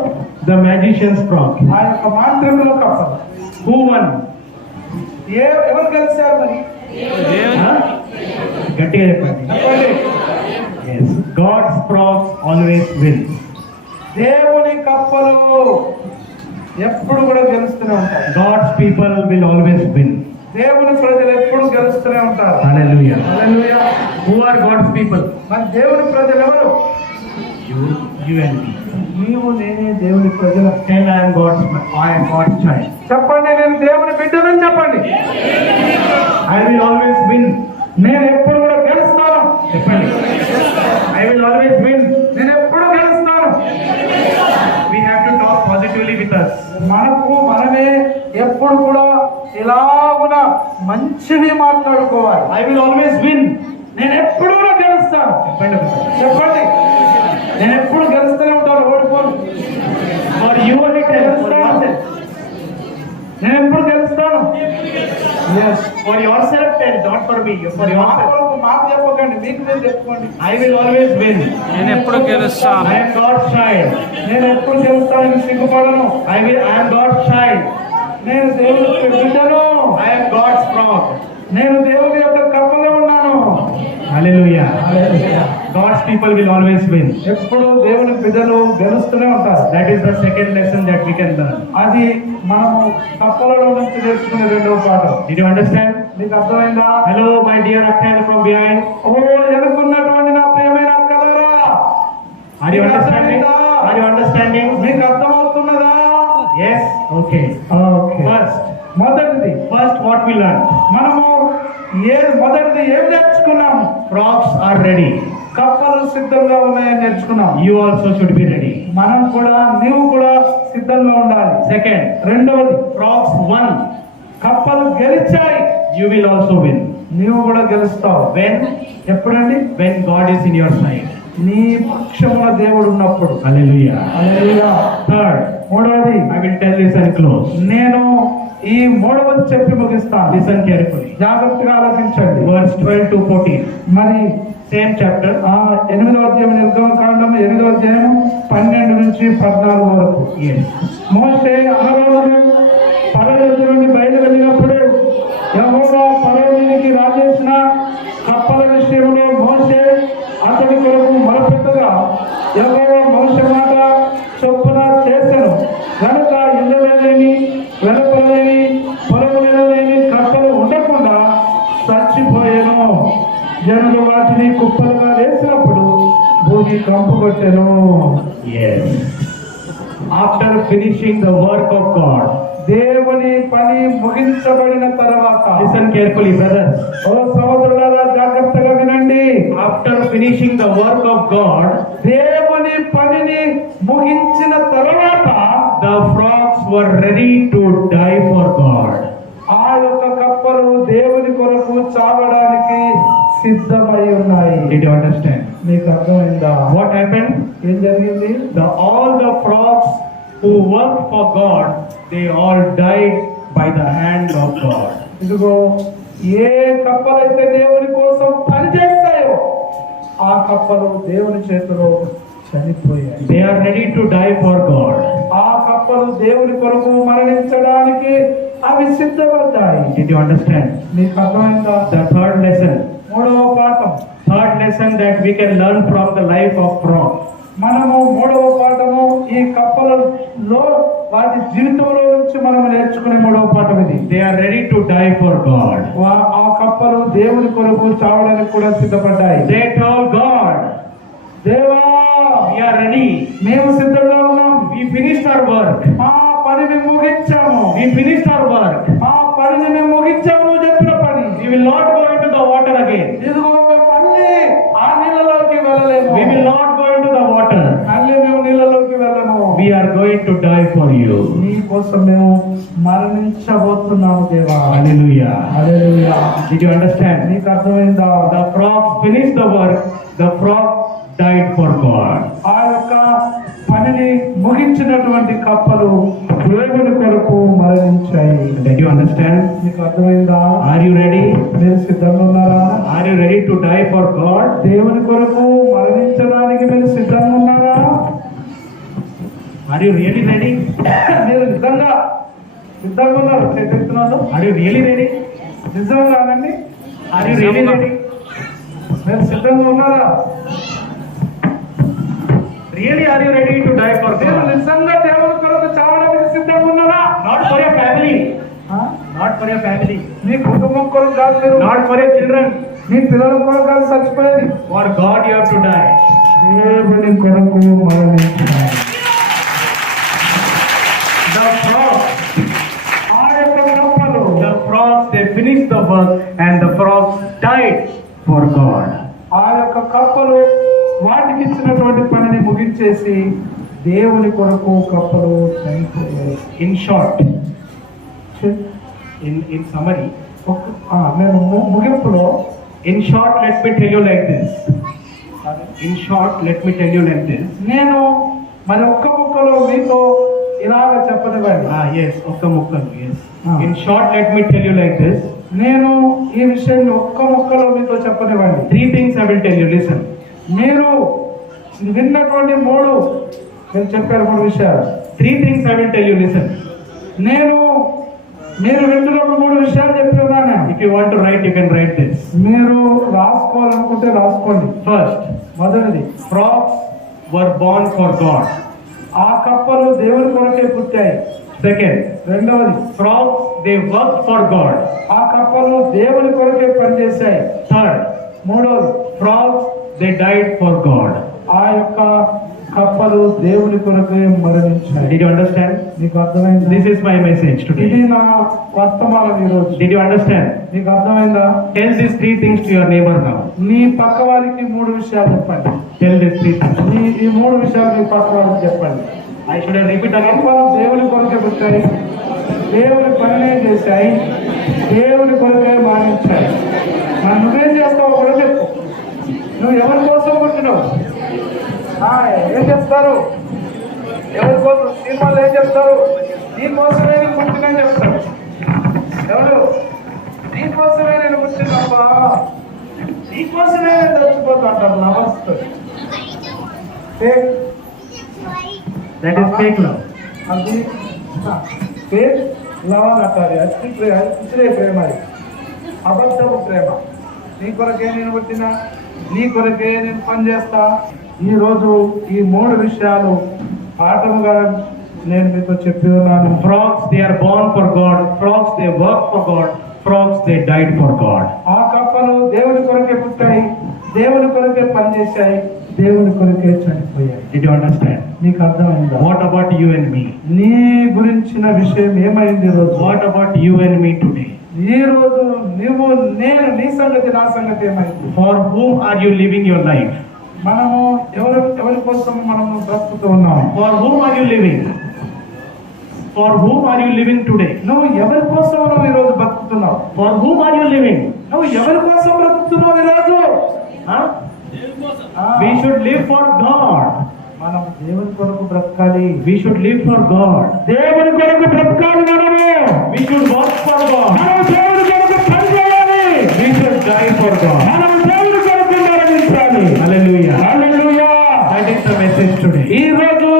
the magician's frog. ఆ యొక్క మాంత్రికుల కప్పలు. Who won? ఎవరు గెలిచారు మరి? దేవుడు Huh? గట్టిగా చెప్పండి. చెప్పండి. Yes. God's frogs always win. దేవుని కప్పలు ఎప్పుడు కూడా గెలుస్తూనే ఉంటారు. God's people will always win. దేవుని ప్రజలు ఎప్పుడు గెలుస్తూనే ఉంటారు. Hallelujah. Hallelujah. Who are God's people? మరి దేవుని ప్రజలు ఎవరు? You and me. నీవు నేనే దేవుని ప్రజలు. Tell I am God's child. చెప్పండి, నేను దేవుని బిడ్డనని చెప్పండి. I will always win. నేను ఎప్పుడు కూడా గెలుస్తాను. చెప్పండి. I will always win. నేను ఎప్పుడు గెలుస్తాను. We have to talk positively with us. మనమే ఎప్పుడు కూడా ఇలాగున మంచిని మాట్లాడుకోవాలి. I will always win. నేను ఎప్పుడు కూడా గెలుస్తాను. చెప్పండి, నేను ఎప్పుడు గెలుస్తూనే ఉంటాను, ఓడిపోను. For you only tell. For yourself. నేను ఎప్పుడు గెలుస్తాను. For yourself tell, not for me. For yourself. మాకు చెప్పకండి, మీకు మీరు చెప్పుకోండి. I will always win. నేను ఎప్పుడు గెలుస్తాను. I am God's child. నేను ఎప్పుడు గెలుస్తానని సిగ్గుపడను. I am God's child. నేను దేవుని బిడ్డను. I am God's frog. నేను దేవుని యొక్క కప్పగా ఉన్నాను. Hallelujah. God's people will always win. ఎప్పుడు దేవుని బిడ్డలు గెలుస్తూనే ఉంటారు. That is the second lesson that we can learn. అది మనము కప్పలలో నుంచి నేర్చుకునే రెండవ పాఠం. Did you understand? మీకు అర్థమైందా? Hello, my dear Akhil from behind. ఓ ఎనుకున్నటువంటి నా ప్రియమైన అక్కలారా, Are you understanding? Are you understanding? మీకు అర్థమవుతున్నదా? Yes. Okay. ఓకే. మొదటిది First, what we learned? మనము మొదటిది ఏం నేర్చుకున్నాము? Frogs are ready. కప్పలు సిద్ధంగా ఉన్నాయని నేర్చుకున్నాం. You also should be ready. మనం కూడా, నీవు కూడా సిద్ధంగా ఉండాలి. Second, రెండవది, frogs won. కప్పలు గెలిచాయి, You will also win. నీవు కూడా గెలుస్తావు. When? ఎప్పుడండి? When God is in your side. నీ పక్షమున దేవుడు ఉన్నప్పుడు. Hallelujah. హల్లెలూయా. Third, మూడవది, I will tell this and close. నేను ఈ మూడవది చెప్పి ముగిస్తాను. Listen carefully. జాగ్రత్తగా ఆలోచించండి. Verse 12 to 14. మరి Same chapter. 8వ అధ్యాయం నిర్గమకాండం 8వ అధ్యాయం 12 నుంచి 14 వరకు. Yes. మోషే అహరోనులు ఫరో ఎదుట నుండి బయలు వెళ్ళినప్పుడు యెహోవా ఫరో యెహోవా మోషే మాట చొప్పున చేసెను కనుక ఇళ్ళలేని వెలుపలేని పొలములేని కప్పలు ఉండకుండా చచ్చిపోయాను. జనులు వాటిని కుప్పలుగా వేసినప్పుడు భూమి కంపు కొట్టెను. Yes. After finishing the work of God. దేవుని పని ముగించబడిన తర్వాత, Listen carefully, brothers. ఓ సహోదరులారా జాగ్రత్తగా వినండి. After finishing the work of God, దేవుని పనిని ముగించిన తర్వాత the frogs were ready to die for God. ఆ యొక్క కప్పలు దేవుని కొరకు చావడానికి సిద్ధమై ఉన్నాయి. Did you understand? మీకు అర్థమైందా? What happened? ఏం జరిగింది? All the frogs who worked for God, they all died by the hand of God. ఇదిగో ఏ కప్పలైతే దేవుని కోసం పనిచేస్తాయో ఆ కప్పలు దేవుని చేతిలో చనిపోయాయి. They are ready to die for God. ఆ కప్పలు దేవుని కొరకు మరణించడానికి అవి సిద్ధపడ్డాయి. Did you understand? మీకు అర్థమైందా? The third lesson. మూడవ పాఠం. Third lesson that we can learn from the life of frog. మనము మూడవ పాఠము ఈ కప్పలలో వాటి జీవితంలో నుంచి మనం నేర్చుకునే మూడవ పాఠం ఇది. They are ready to die for God. ఆ కప్పలు దేవుని కొరకు చావడానికి కూడా సిద్ధపడ్డాయి. They told God, దేవా we are ready. మేము సిద్ధంగా ఉన్నాం. We finished our work. మా పని మేము ముగించాము. We finished our work. మా పనిని మేము ముగించాము. నువ్వు చెప్పిన పని. We will not go into the water again. ఇదిగో మేము మళ్ళీ ఆ నీళ్ళలోకి వెళ్ళలేము. We will not go into the water. మళ్ళీ మేము నీళ్ళలోకి వెళ్ళము. We are going to die for you. నీ కోసం మేము మరణించబోతున్నాము దేవా. Hallelujah. Hallelujah. Did you understand? నీకు అర్థమైందా? The frog finished the work. The frog died for God. ఆ యొక్క పనిని ముగించినటువంటి కప్పలు దేవుని కొరకు మరణించాయి. Did you understand? నీకు అర్థమైందా? Are you ready? మీరు సిద్ధంగా ఉన్నారా? Are you ready to die for God? దేవుని కొరకు మరణించడానికి మీరు సిద్ధంగా ఉన్నారా? Are you really ready? మీరు నిజంగా సిద్ధంగా ఉన్నారు? చేతున్నారు? Are you really ready? నిజంగానండి? Are you really ready? మీరు సిద్ధంగా ఉన్నారా? Really, are you ready to die for మీరు God? నిజంగా దేవుని కొరకు చావడానికి సిద్ధంగా ఉన్నారా? Not for your family. ఆ? Not for your family. మీ కుటుంబం కొరకు కాదు, మీరు Not for your children. మీ పిల్లల కొరకు కాదు చచ్చిపోయేది. For God you have to die. దేవుని కొరకు మరణించాలి. The frogs, ఆ యొక్క కప్పలు they finished the work and the frogs died for God. ఆ యొక్క కప్పలు వాటికి ఇచ్చినటువంటి పనిని ముగించేసి దేవుని కొరకు కప్పలు చనిపోయాయి. In short, in summary, నేను ముగింపులో in short, let me tell you like this. In short, let me tell you like this. నేను మరి ఒక్క ముక్కలో మీతో ఇలాగ చెప్పనివ్వండి. Yes, ఒక్క ముక్కలు. Yes. Ah. In short, let me tell you like this. నేను ఈ విషయాన్ని ఒక్క ముక్కలో మీతో చెప్పనివ్వండి. 3 things I will tell you. Listen. మీరు విన్నటువంటి మీరు చెప్పారు 3 విషయాలు. 3 things I will tell you. Listen. మీరు వింటున్నప్పుడు 3 విషయాలు చెప్పి ఉన్నాను. If you want to write, you can write this. మీరు రాసుకోవాలనుకుంటే రాసుకోండి. First, మొదటిది, frogs were born for God. ఆ కప్పలు దేవుని కొరకే పుట్టాయి. Second, రెండవది, frogs, they worked for God. ఆ కప్పలు దేవుని కొరకే పనిచేశాయి. Third, మూడవది, frogs, they died for God. ఆ యొక్క కప్పలు దేవుని కొరకే మరణించాయి. Did you understand? నీకు అర్థమైంది? This is my message ఇది today. నా వర్తమానం ఈరోజు. Did you understand? నీకు అర్థమైందా? Tell these 3 things to your neighbor now. నీ పక్క వారికి 3 విషయాలు చెప్పండి. Tell these 3 things. ఈ 3 విషయాలు నీ పక్క వారికి చెప్పండి. I should have repeat again. కప్పలు దేవుని కొరకే పుట్టాయి, దేవుని పనినే చేశాయి, దేవుని కొరకే మరణించాయి. నువ్వేం చేస్తావో కూడా చెప్పు. నువ్వు ఎవరి కోసం పుట్టినావు? ఏం చెప్తారు? ఎవరి కోసం? సినిమాలు ఏం చెప్తారు? నీకోసమే నేను పుట్టినా చెప్తారు. ఎవరు? నీకోసమే నేను పుట్టినప్పా, నీకోసమే నేను చచ్చిపోతా అంటారు. నమస్తే. That is fake love. అది ఫేక్ లవ్ అని అంటారు. ఇచ్చే ప్రేమ, అది అబద్ధపు ప్రేమ. నీ కొరకే నేను పుట్టినా, నీ కొరకే నేను పని చేస్తా, ఈ రోజు ఈ 3 విషయాలు పాఠముగా నేను మీతో చెప్పి ఉన్నాను. Frogs, they are born for God. Frogs, they work for God. Frogs, they died for God. ఆ కప్పలు దేవుని కొరకే పుట్టాయి, దేవుని కొరకే పనిచేశాయి, దేవుని కొరకే చనిపోయాయి. Did you understand? నీకు అర్థమైందా? What about you and me? నీ గురించిన విషయం ఏమైంది ఈ రోజు? What about you and me today? ఈ రోజు నువ్వు నేను నీ సంగతి నా సంగతి ఏమైంది? For whom are you living your life? మనము ఎవరి కోసం మనము బ్రతుకుతూ ఉన్నాం? For whom are you living? For whom are you living today? నువ్వు ఎవరి కోసం నువ్వు ఈ రోజు బ్రతుకుతున్నావు? For whom are you living? నువ్వు ఎవరి కోసం బ్రతుకుతున్నావు ఈ రోజు? Huh? We should live for God. మనం దేవుని కొరకు బ్రతకాలి. We should live for God. దేవుని కొరకు బ్రతకాలి మనము. We should work for God. మనం దేవుని కొరకు పనిచేయాలి. We should die for God. మనం దేవుని కొరకు మరణించాలి. Hallelujah. Hallelujah. That is the message today. ఈ రోజు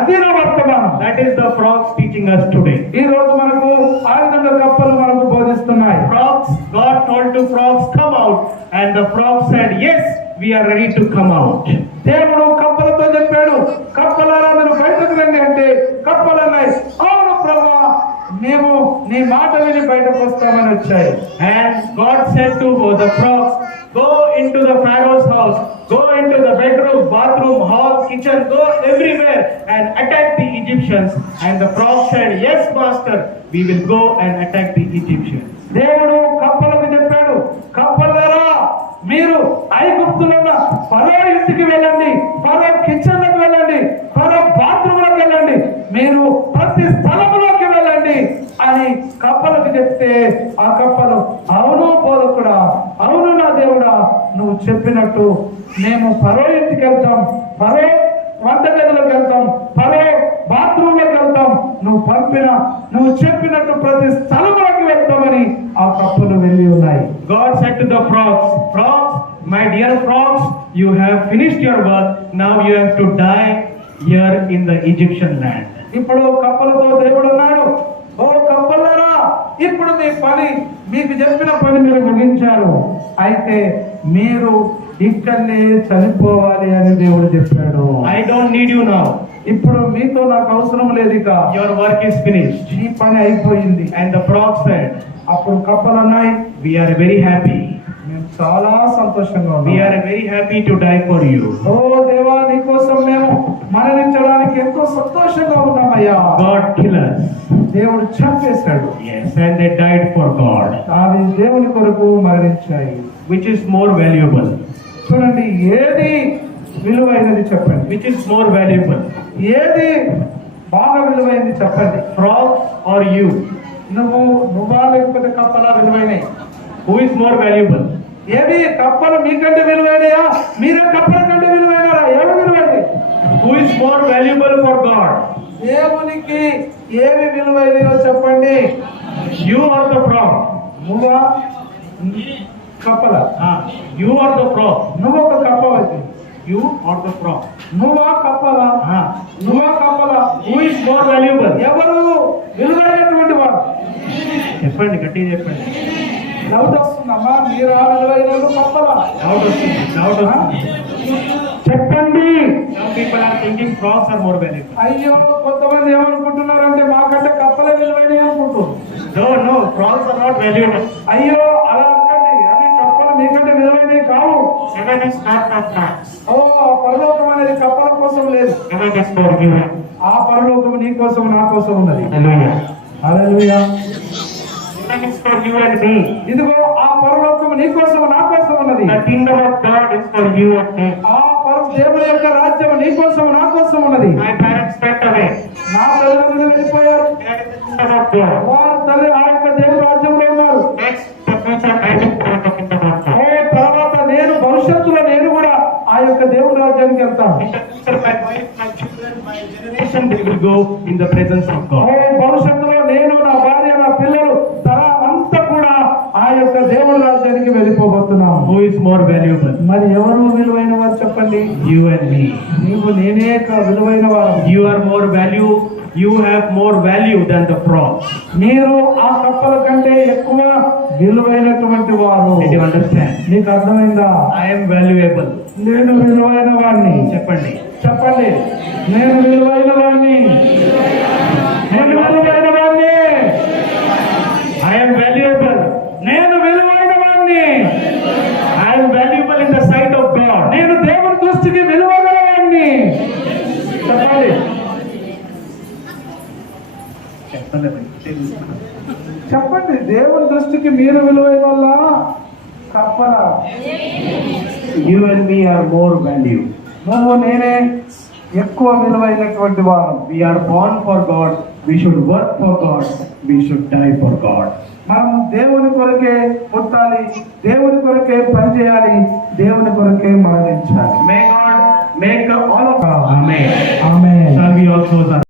అదే నా వర్తమానం. That is the frogs teaching us today. ఈ రోజు మనకు ఆ విధంగా కప్పలు మనకు బోధిస్తున్నాయి. Frogs, God told to frogs, come out. And the frogs said, yes, we are ready to come out. దేవుడు కప్పలతో చెప్పాడు, కప్పలారా మీరు బయటకు రండి అంటే కప్పలు అన్నాయి, అవును ప్రభువా మేము నీ మాట విని బయటకు వస్తామని వచ్చాయి. And God said to the frogs, go into the Pharaoh's house, go into the bedroom, bathroom, hall, kitchen, go everywhere and attack the Egyptians. And the frogs said, yes, master, we will go and attack the Egyptians. దేవుడు కప్పలకు చెప్పాడు, కప్పలారా మీరు ఐగుప్తులో ఉన్న ఫరో ఇంటికి వెళ్ళండి, ఫరో కిచెన్ లోకి వెళ్ళండి, ఫరో బాత్రూమ్ లోకి వెళ్ళండి, మీరు ప్రతి స్థలంలోకి వెళ్ళండి అని కప్పలకు చెప్తే ఆ కప్పలు అవును బోధకుడా, అవును నా దేవుడా, నువ్వు చెప్పినట్టు మేము ఫరో ఇంటికి వెళ్తాం, ఫరో వంటగదిలోకి వెళ్తాం, ఫరో బాత్రూమ్ లోకి వెళ్తాం, నువ్వు చెప్పినట్టు ప్రతి స్థలంలోకి వెళ్తామని ఆ కప్పలు వెళ్ళి ఉన్నాయి. God said to the frogs, frogs, my dear frogs, you have finished your work, now you have to die here in the Egyptian land. ఇప్పుడు కప్పలతో దేవుడు అన్నాడు, ఓ కప్పలారా ఇప్పుడు మీ పని, మీకు చెప్పిన పని మీరు ముగించారు, అయితే మీరు ఇక్కడనే చనిపోవాలి అని దేవుడు చెప్పాడు. I don't need you now. ఇప్పుడు మీతో నాకు అవసరం లేదు, ఇక Your work is finished. ఈ పని అయిపోయింది. And the frogs said, అప్పుడు కప్పలు అన్నాయి, we are very happy. మేము చాలా సంతోషంగా We ఉన్నాం. are very happy to die for you. ఓ దేవా నీ కోసం మేము మరణించడానికి ఎంతో సంతోషంగా ఉన్నామయ్యా. God kill us. దేవుడు చంపేశాడు. Yes, and they died for God. అవి దేవుని కొరకు మరణించాయి. Which is more valuable? చూడండి, ఏది విలువైనది చెప్పండి. Which is more valuable? ఏది బాగా విలువైనది చెప్పండి. Frogs or you? నువ్వా లేకపోతే కప్పలా విలువైనవి? Who is more valuable? ఏవి కప్పలు మీకంటే విలువైనయా, మీరే కప్పల కంటే విలువైనరా? ఏమి విలువైనది? Who is more valuable for God? దేవునికి ఏవి విలువైనయో చెప్పండి. You or the frog? నువ్వా కప్పల? You or the frog? నువ్వు ఒక కప్పవైతే You or the frog? నువ్వా కప్పలా? నువ్వా కప్పలా? Who is more valuable? ఎవరు విలువైనటువంటి వాడు? చెప్పండి, గట్టిగా చెప్పండి. డౌట్ వస్తుందమ్మా, మీరా విలువైన కప్పలా? Doubt వస్తుంది. చెప్పండి. Some people are thinking frogs are more valuable. అయ్యో, కొంతమంది ఏమనుకుంటున్నారంటే మాకంటే కప్పలే విలువైనవి అనుకుంటున్నారు. No, frogs are not valuable. అయ్యో అలా అనకండి, అవి కప్పలు మీకంటే విలువైనవి కావు. Heaven is not for frogs. ఓ పరలోకం అనేది కప్పల కోసం లేదు, Heaven is for you. ఆ పరలోకం నీ కోసం నా కోసం ఉన్నది. Hallelujah. Hallelujah. Heaven is for you and me. ఇదిగో ఆ పరలోకం నీ కోసం నా కోసం ఉన్నది. The kingdom of God is for you and me. ఆ దేవుని యొక్క రాజ్యం నీ కోసం నా కోసం ఉన్నది. My parents went away. నా తల్లిదండ్రులు వెళ్ళిపోయారు, That is the kingdom of God. వారు తల్లి ఆ యొక్క దేవుని రాజ్యంలో ఉన్నారు. Next, the future I will go to the kingdom of God. తర్వాత భవిష్యత్తులో నేను కూడా ఆ యొక్క దేవుని రాజ్యానికి వెళ్తాను. In the future, my wife, my children, my generation, they will go in the presence of God. భవిష్యత్తులో నేను, నా భార్య, నా పిల్లలు తరం అంతా కూడా ఆ యొక్క దేవుని రాజ్యానికి వెళ్ళిపోబోతున్నాం. Who is more valuable? మరి ఎవరు విలువైన వారు చెప్పండి. You and me. నీవు నేనే విలువైన వారు. You are more value you have more value than the frogs. మీరు ఆ కప్పల కంటే ఎక్కువ విలువైనటువంటి వారు. Did you understand? నీకు అర్థమైందా? I am valuable. నేను విలువైన వాడిని. చెప్పండి. చెప్పండి. నేను విలువైన వాడిని. నేను విలువైన వాడిని. I am valuable. నేను విలువైన వాడిని. I am valuable in the sight of God. నేను దేవుని దృష్టికి విలువగల వాడిని. చెప్పండి. చెప్పండి. దేవుని దృష్టికి మీరు విలువైన వాళ్ళ కప్పల. You and me are more value. నువ్వు నేనే ఎక్కువ విలువైనటువంటి వారు. We are born for God. We should work for God. We should die for God. మనం దేవుని కొరకే పుట్టాలి, దేవుని కొరకే పనిచేయాలి, దేవుని కొరకే మరణించాలి. May God make all of us. Amen. Amen. Shall we all close our